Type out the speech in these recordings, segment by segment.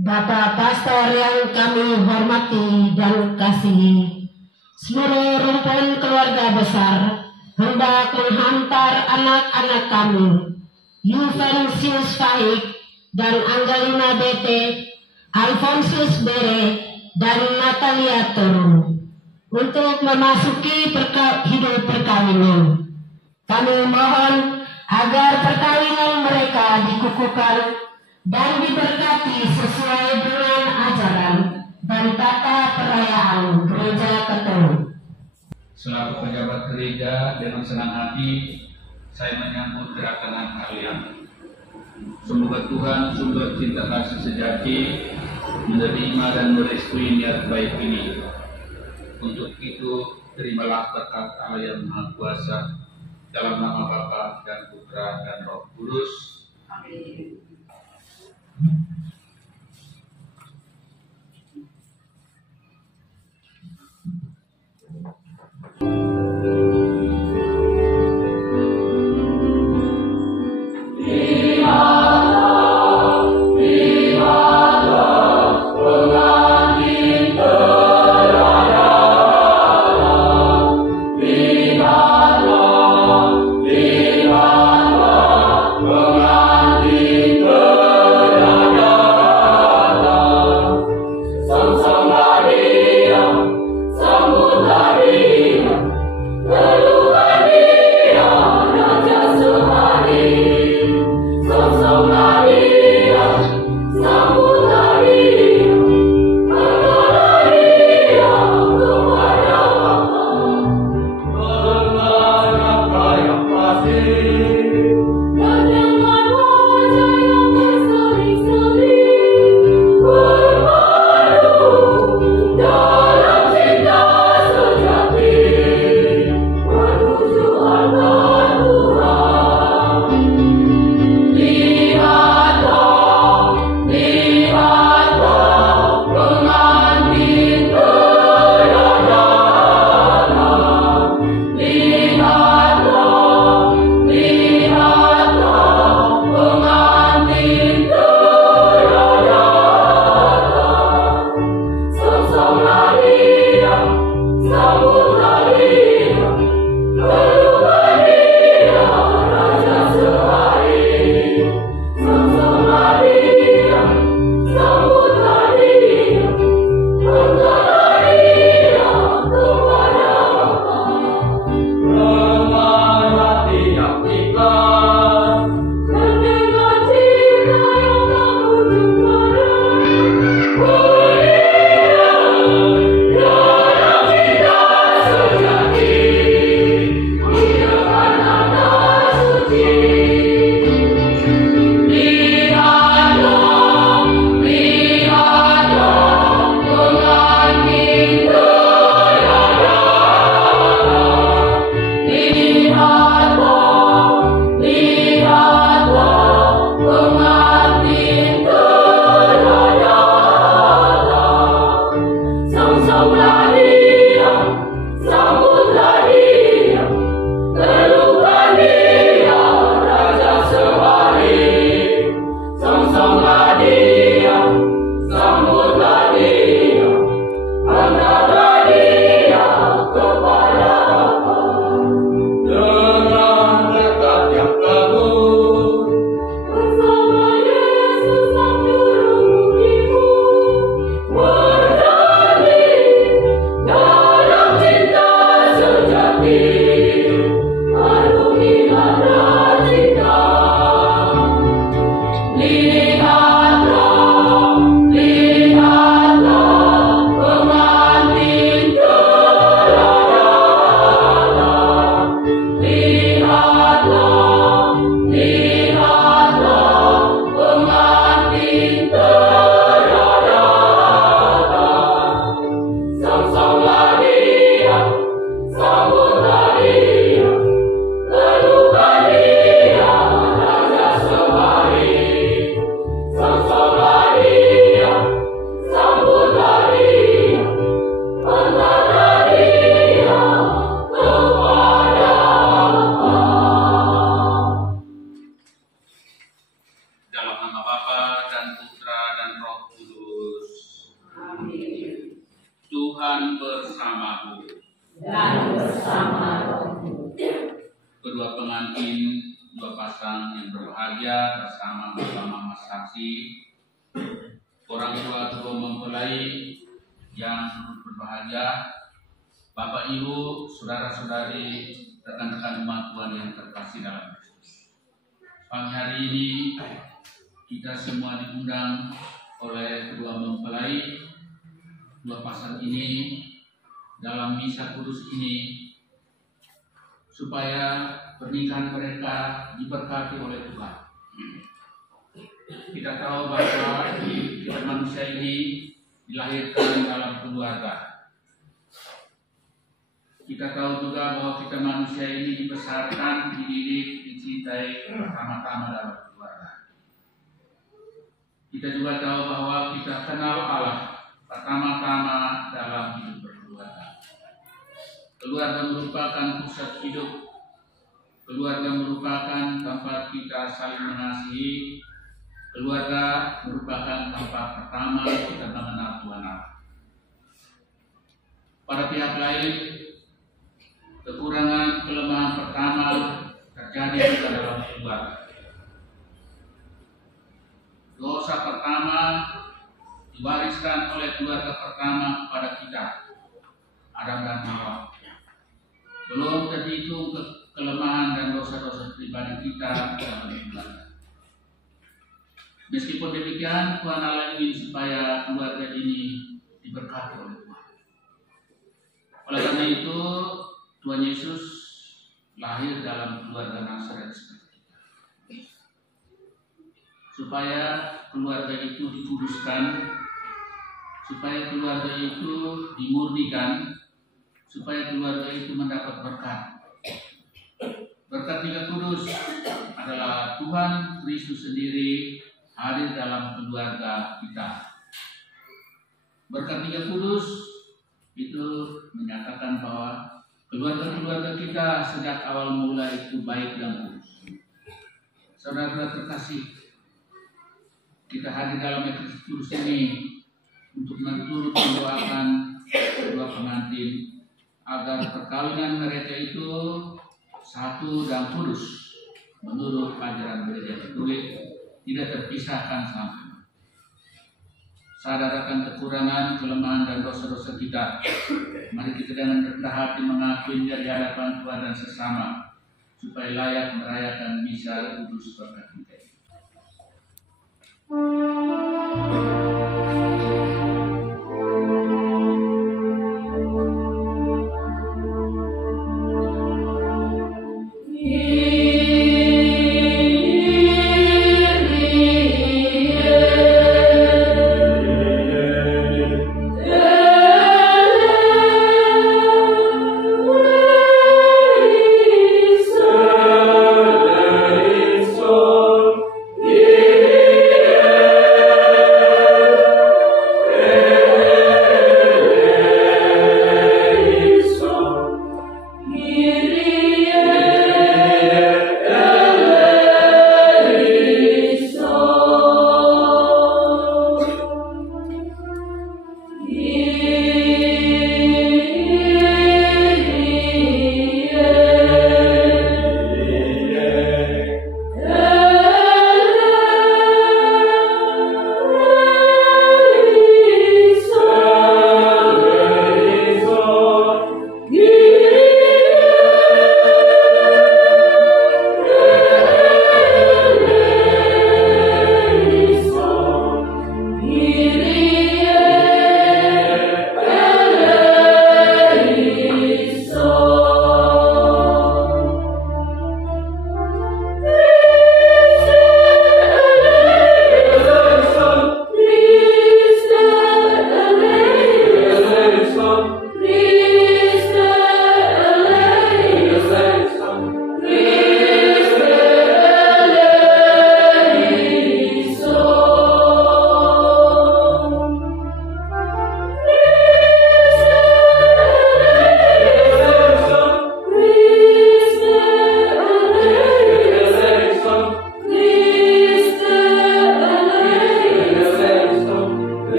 Bapak Pastor yang kami hormati dan kasihi, seluruh rumpun keluarga besar hendak menghantar anak-anak kami, Juvencius Faik dan Angelina Bete, Alfonsus Bere, dan Natalia Toru, untuk memasuki hidup perkawinan. Kami mohon agar perkawinan mereka dikukuhkan dan diberkati sesuai dengan ajaran dan tata perayaan Gereja Katolik. Selaku pejabat gereja, dengan senang hati saya menyambut kedatangan kalian. Semoga Tuhan sumber cinta kasih sejati menerima dan merestui niat baik ini. Untuk itu, terimalah berkat Allah yang Maha Kuasa, dalam nama Bapa dan Putra dan Roh Kudus. Amin. Tuhan bersamamu. Dan bersama rohmu. Kedua pengantin, dua pasang yang berbahagia bersama Mas Saksi, orang tua kedua mempelai yang berbahagia, Bapak Ibu, saudara-saudari, rekan-rekan umat Tuhan yang terkasih dalam Kristus. Pagi hari ini kita semua diundang oleh kedua mempelai, dua pasang ini dalam misa kudus ini supaya pernikahan mereka diberkati oleh Tuhan. Kita tahu bahwa kita manusia ini dilahirkan dalam keluarga. Kita tahu juga bahwa kita manusia ini dibesarkan, dididik, dicintai pertama-tama dalam keluarga. Kita juga tahu bahwa kita kenal Allah pertama-tama dalam hidup berkeluarga. Keluarga merupakan pusat hidup. Keluarga merupakan tempat kita saling mengasihi. Keluarga merupakan tempat pertama kita mengenal Tuhan Allah. Pada pihak lain, kekurangan kelemahan pertama terjadi juga dalam keluarga. Dosa pertama diwariskan oleh keluarga pertama kepada kita, Adam dan Hawa. Belum terhitung kelemahan dan dosa-dosa pribadi kita dalam keluarga. Meskipun demikian, Tuhan Allah ingin supaya keluarga ini diberkati oleh Tuhan. Oleh karena itu, Tuhan Yesus lahir dalam keluarga Nazaret seperti kita, supaya keluarga itu dikuduskan, supaya keluarga itu dimurnikan, supaya keluarga itu mendapat berkat. Berkat Tiga Kudus adalah Tuhan Kristus sendiri hadir dalam keluarga kita. Berkat Tiga Kudus itu menyatakan bahwa keluarga-keluarga kita sejak awal mula itu baik dan kudus. Saudara terkasih, kita hadir dalam Ekaristi Kudus ini untuk menurut mendoakan kedua pengantin agar perkawinan mereka itu satu dan kudus menurut ajaran Gereja Katolik, tidak terpisahkan sampai. Sadar akan kekurangan, kelemahan dan dosa-dosa kita. Mari kita dengan rendah hati mengakuinya di hadapan Tuhan dan sesama, supaya layak merayakan misa kudus berkat kita.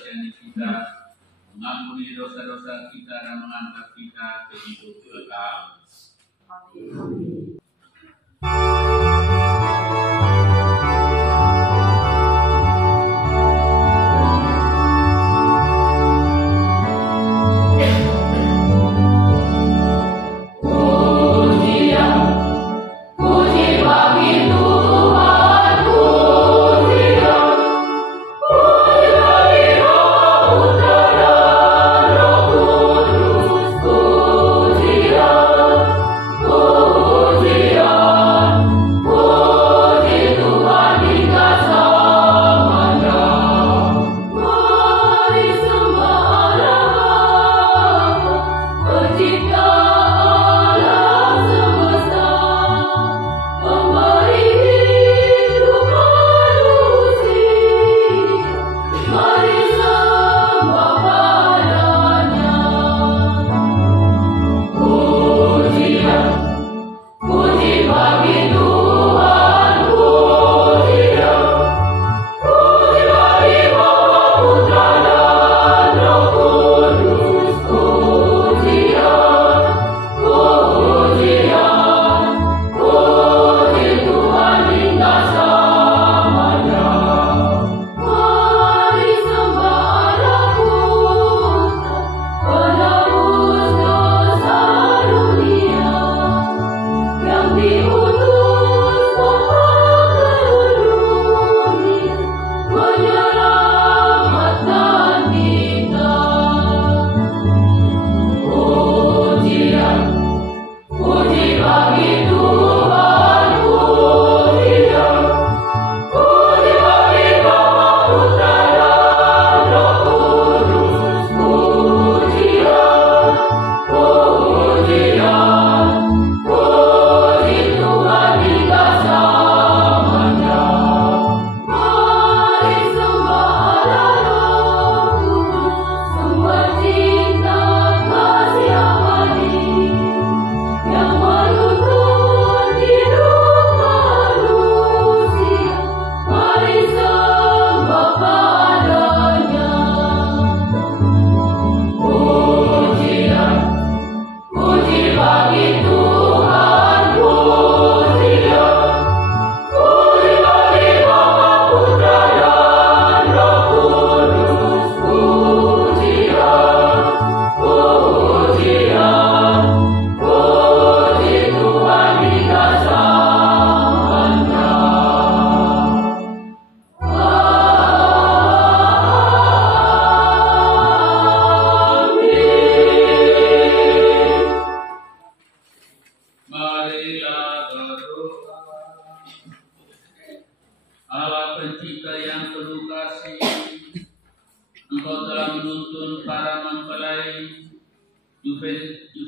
kasihani kita, mengampuni dosa-dosa kita dan mengangkat kita ke hidup kekal. Amin.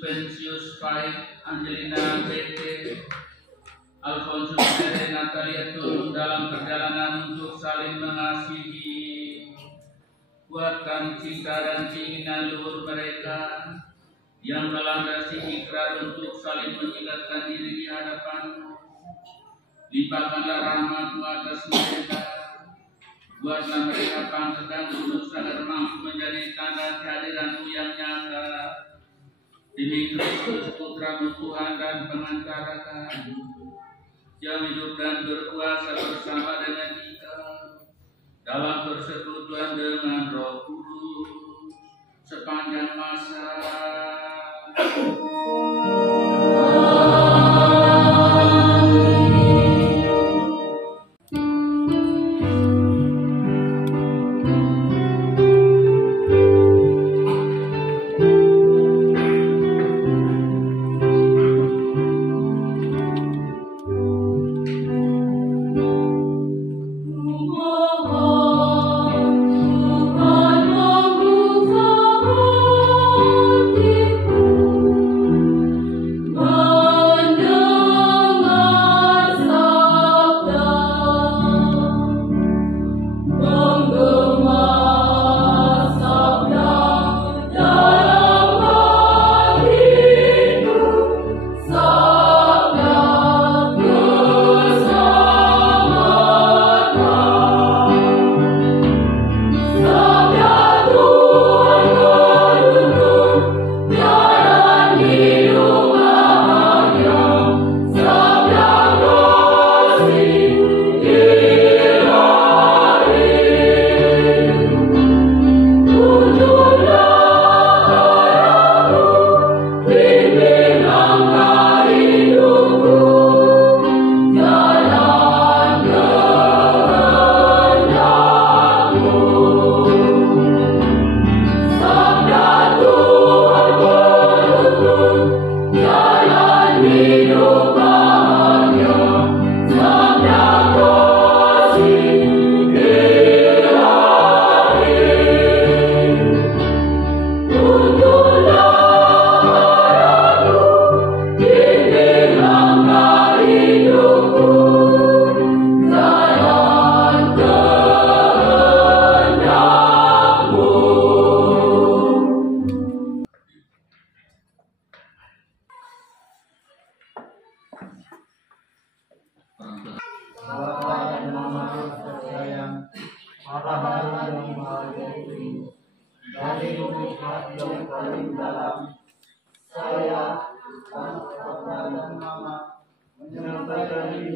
Juvencius Faik, Angelina BT, Alfonsus Mere, Natalia Tun dalam perjalanan untuk saling mengasihi. Kuatkan cinta dan keinginan luhur mereka yang melandasi ikrar untuk saling mengingatkan diri di hadapan-Mu. Limpahkanlah rahmat-Mu atas mereka. Buatlah mereka pantas dan tulus agar mampu menjadi tanda kehadiran-Mu yang nyata. Demi Kristus Putra-Mu Tuhan dan pengantara kami, yang hidup dan berkuasa bersama dengan kita dalam persekutuan dengan Roh Kudus sepanjang masa. Oh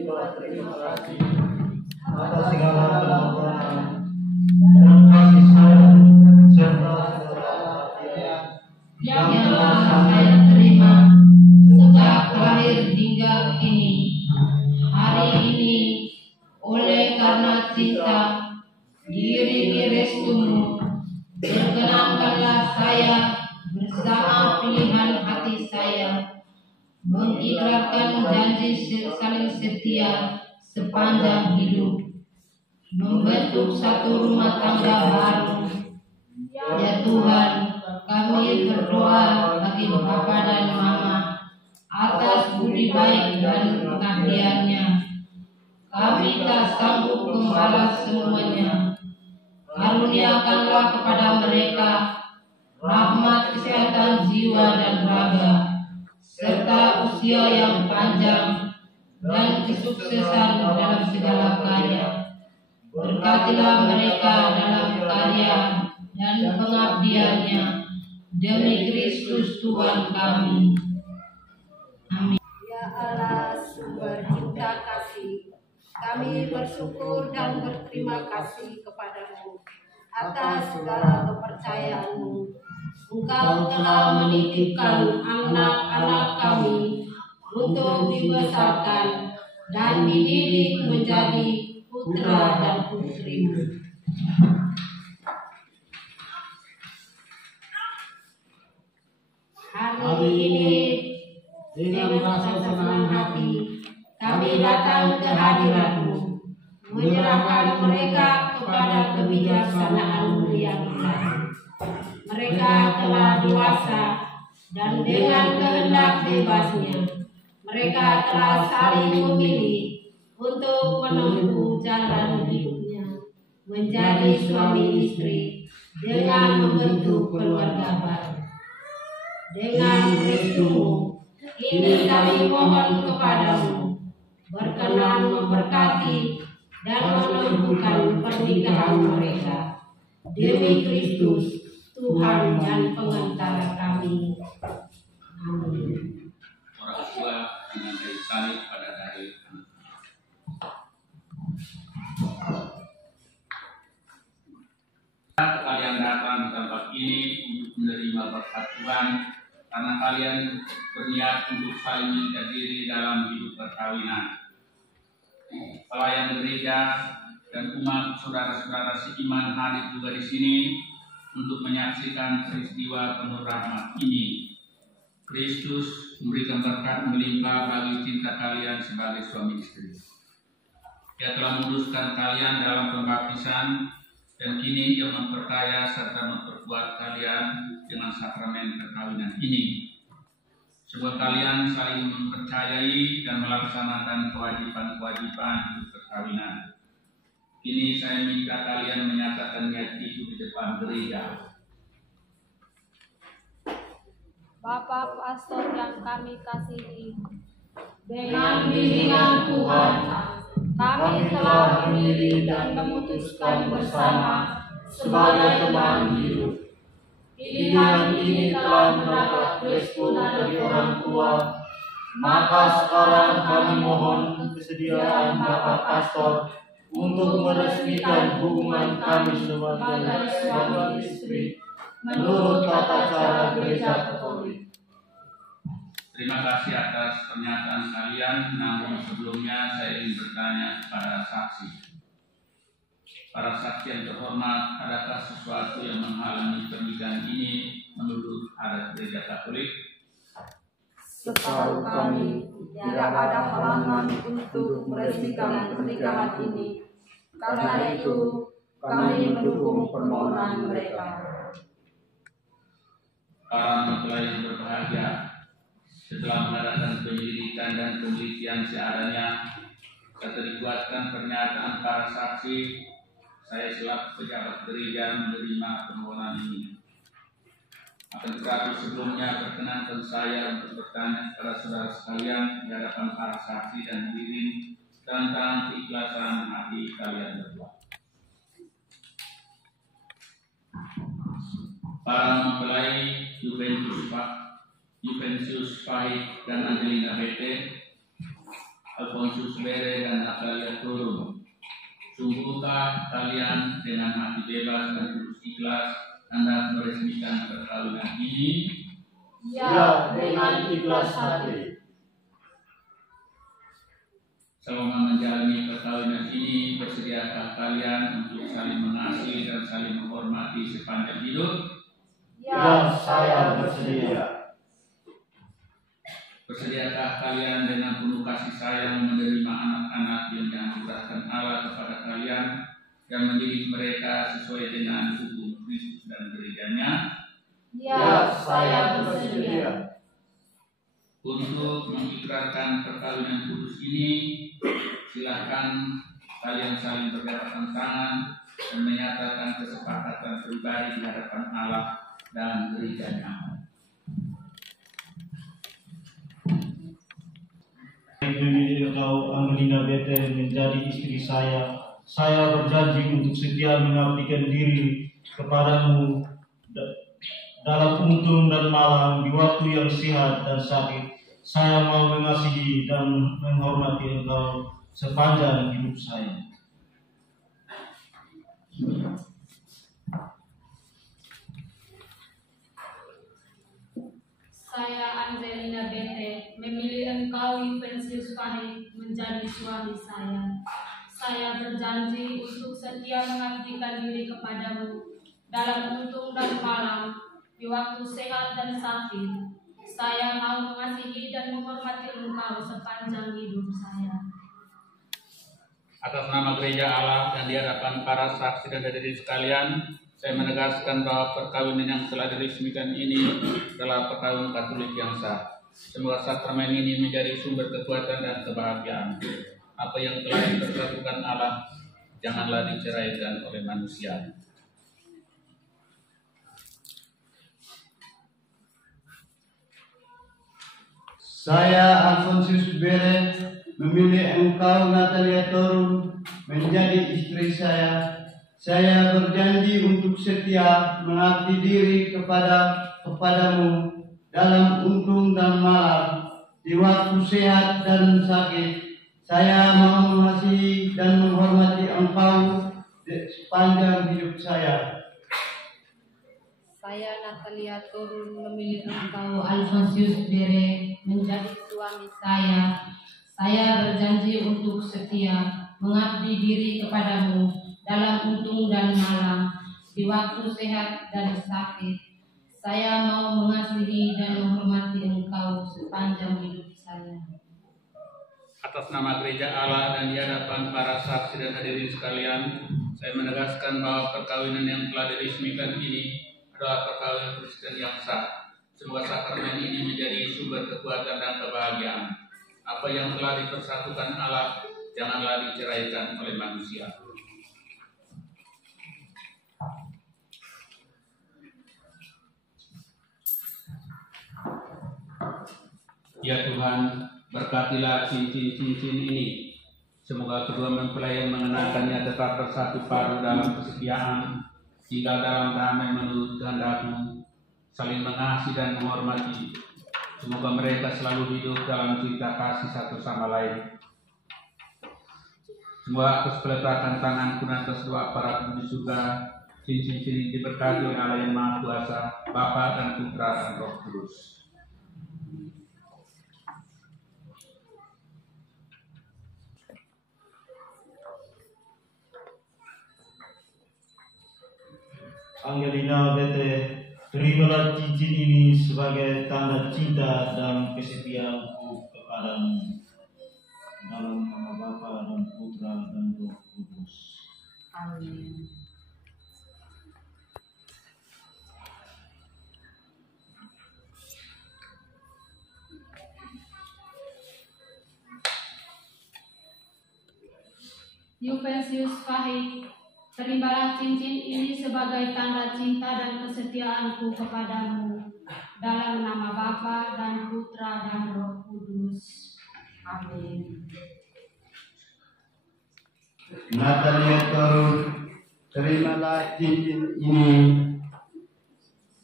berterima kasih atas segala pengampunan dan kasih sayang serta segala perhatian yang telah saya terima sejak lahir hingga kini. Hari ini, oleh karena cinta diri restumu, berkenankanlah saya bersama pilihan hati saya mengikrarkan janji saling setia sepanjang hidup, membentuk satu rumah tangga baru. Ya Tuhan, kami berdoa bagi Bapa dan Mama atas budi baik dan pengabdiannya. Kami tak sanggup membalas semuanya. Karuniakanlah kepada mereka rahmat kesehatan jiwa dan raga, serta usia yang panjang dan kesuksesan dalam segala karya. Berkatilah mereka dalam karya dan pengabdiannya demi Kristus Tuhan kami. Amin. Ya Allah, sumber cinta kasih, kami bersyukur dan berterima kasih kepadamu atas segala kepercayaanmu. Engkau telah menitipkan anak-anak kami untuk dibesarkan dan dididik menjadi putra dan putrimu. Hari ini dengan rasa senang hati kami datang ke hadiratmu, menyerahkan mereka kepada kebijaksanaan-Mu yang ilahi. Mereka telah dewasa dan dengan kehendak bebasnya mereka telah saling memilih untuk menempuh jalan hidupnya menjadi suami istri dengan membentuk keluarga baru. Dengan restumu, ini kami mohon kepadamu, berkenan memberkati dan meneguhkan pernikahan mereka demi Kristus Tuhan dan pengantara kami. Amin. Orang tua dengan dari salib pada hari kalian datang di tempat ini untuk menerima berkat Tuhan, karena kalian berniat untuk saling mengikat diri dalam hidup perkawinan. Pelayan gereja dan umat saudara-saudara seiman hadir juga di sini untuk menyaksikan peristiwa penuh rahmat ini. Kristus memberikan berkat melimpah bagi cinta kalian sebagai suami istri. Ia telah menguduskan kalian dalam pembaptisan, dan kini Ia memperkaya serta memperkuat kalian dengan sakramen perkawinan ini. Sebab kalian saling mempercayai dan melaksanakan kewajiban-kewajiban hidup perkawinan. Kini saya minta kalian menyatakan niat itu di depan gereja. Bapak Pastor yang kami kasihi, Dengan bimbingan Tuhan, kami telah memilih dan memutuskan bersama sebagai teman hidup. Pilihan ini telah mendapat restu dari orang tua, maka sekarang kami mohon kesediaan Bapak Pastor untuk meresmikan hubungan kami sebagai suami istri menurut tata cara Gereja Katolik. Terima kasih atas pernyataan kalian, namun sebelumnya saya ingin bertanya kepada saksi. Para saksi yang terhormat, adakah sesuatu yang menghalangi pernikahan ini menurut adat Gereja Katolik? Setahu kami, tidak ada halangan untuk meresmikan pernikahan ini. Karena itu, kami mendukung permohonan mereka. Para mempelai yang berbahagia, setelah mengadakan penyelidikan dan penelitian seadanya, serta dikuatkan pernyataan para saksi, saya selaku pejabat gereja menerima permohonan ini. Akan tetapi sebelumnya perkenankan saya untuk bertanya kepada saudara sekalian di hadapan para saksi dan hadirin tentang keikhlasan hati kalian berdua. Para mempelai Juventus Pahit dan Angelina Bete, Alfonsus Bere dan Natalia Turun. Sungguhkah kalian dengan hati bebas dan tulus ikhlas hendak meresmikan perkawinan ini? Ya, dengan ikhlas hati. Selama menjalani perkawinan ini, bersediakah kalian untuk saling mengasihi dan saling menghormati sepanjang hidup? Ya, saya bersedia. Bersediakah kalian dengan penuh kasih sayang menerima anak-anak yang dianugerahkan Allah kepada kalian dan mendidik mereka sesuai dengan hukum Kristus dan gerejanya? Ya, saya bersedia. Untuk mengikrarkan perkawinan kudus ini, silakan kalian saling bergandeng tangan dan menyatakan kesepakatan pribadi di hadapan Allah dan gerejanya. Memilih engkau Angelina Bete menjadi istri saya. Saya berjanji untuk setia mengabdikan diri kepadamu dalam untung dan malam, di waktu yang sehat dan sakit. Saya mau mengasihi dan menghormati engkau sepanjang hidup saya. Saya Angelina Bete memilih engkau Yuvensius Fahri menjadi suami saya. Saya berjanji untuk setia mengabdikan diri kepadamu dalam untung dan malam, di waktu sehat dan sakit. Saya mau mengasihi dan menghormati engkau sepanjang hidup saya. Atas nama Gereja Allah dan di hadapan para saksi dan hadirin sekalian, saya menegaskan bahwa perkawinan yang telah diresmikan ini adalah perkawinan Katolik yang sah. Semoga sakramen ini menjadi sumber kekuatan dan kebahagiaan. Apa yang telah dipersatukan Allah, janganlah diceraikan oleh manusia. Saya Alfonsus Bere memilih engkau Natalia Turun menjadi istri saya. Saya berjanji untuk setia mengabdi diri kepadamu dalam untung dan malam, di waktu sehat dan sakit. Saya mau mengasihi dan menghormati engkau sepanjang hidup saya. Saya Natalia Turun memilih engkau Alfonsius Bere menjadi suami saya. Saya berjanji untuk setia mengabdi diri kepadamu dalam untung dan malam, di waktu sehat dan sakit. Saya mau mengasihi dan menghormati engkau sepanjang hidup saya. Atas nama Gereja Allah dan di hadapan para saksi dan hadirin sekalian, saya menegaskan bahwa perkawinan yang telah diresmikan ini adalah perkawinan Kristen yang sah. Semoga sakramen ini menjadi sumber kekuatan dan kebahagiaan. Apa yang telah dipersatukan Allah, janganlah diceraikan oleh manusia. Ya Tuhan, berkatilah cincin-cincin ini. Semoga kedua mempelai yang mengenakannya tetap bersatu padu dalam kesetiaan, tinggal dalam damai menurut kehendak-Mu, saling mengasihi dan menghormati. Semoga mereka selalu hidup dalam cinta kasih satu sama lain. Semoga atas peletakan tanganku atas doa para penghuni surga, cincin-cincin ini diberkati oleh Allah yang Maha Kuasa, Bapa dan Putra dan Roh Kudus. Angelina Bete, terimalah cincin ini sebagai tanda cinta dan kesetiaanku kepadamu. Dalam nama Bapa dan Putra dan Roh Kudus. Amin. Yuvensius Fahri, terimalah cincin ini sebagai tanda cinta dan kesetiaanku kepadamu. Dalam nama Bapa dan Putra dan Roh Kudus. Amin. Natalia Turun, terimalah cincin ini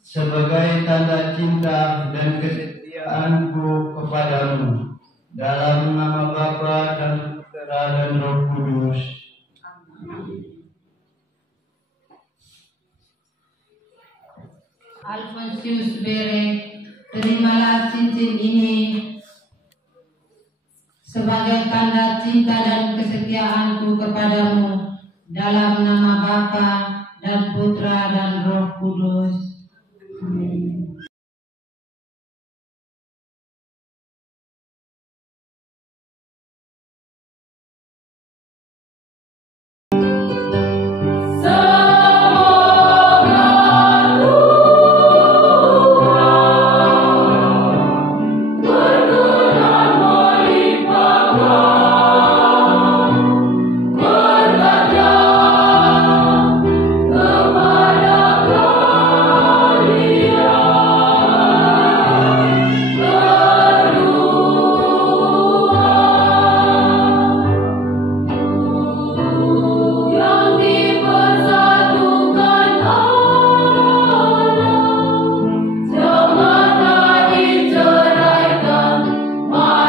sebagai tanda cinta dan kesetiaanku kepadamu. Dalam nama Bapa dan Putra dan Roh Kudus. Alfonsius Bere, terimalah cincin ini sebagai tanda cinta dan kesetiaanku kepadamu, dalam nama Bapa dan Putra dan Roh Kudus. Amin.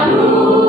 Hallelujah.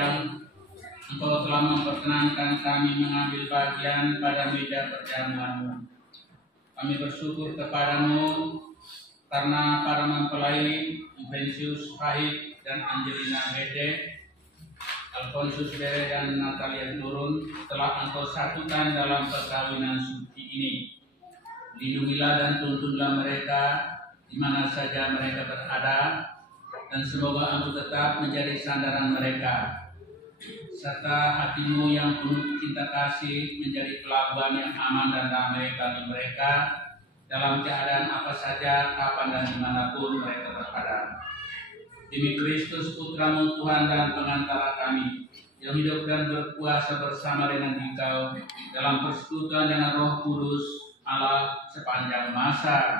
yang Engkau telah memperkenankan kami mengambil bagian pada meja perjamuan-Mu. Kami bersyukur kepadamu karena para mempelai Vincentius Fahid dan Angelina Bede, Alfonsus Bere dan Natalia Turun telah Engkau satukan dalam perkawinan suci ini. Lindungilah dan tuntunlah mereka di mana saja mereka berada, dan semoga Engkau tetap menjadi sandaran mereka, serta hatimu yang penuh cinta kasih menjadi pelabuhan yang aman dan damai bagi mereka dalam keadaan apa saja, kapan dan dimanapun mereka berada. Demi Kristus Putramu Tuhan dan pengantara kami, yang hidup dan berkuasa bersama dengan Engkau dalam persekutuan dengan Roh Kudus Allah sepanjang masa.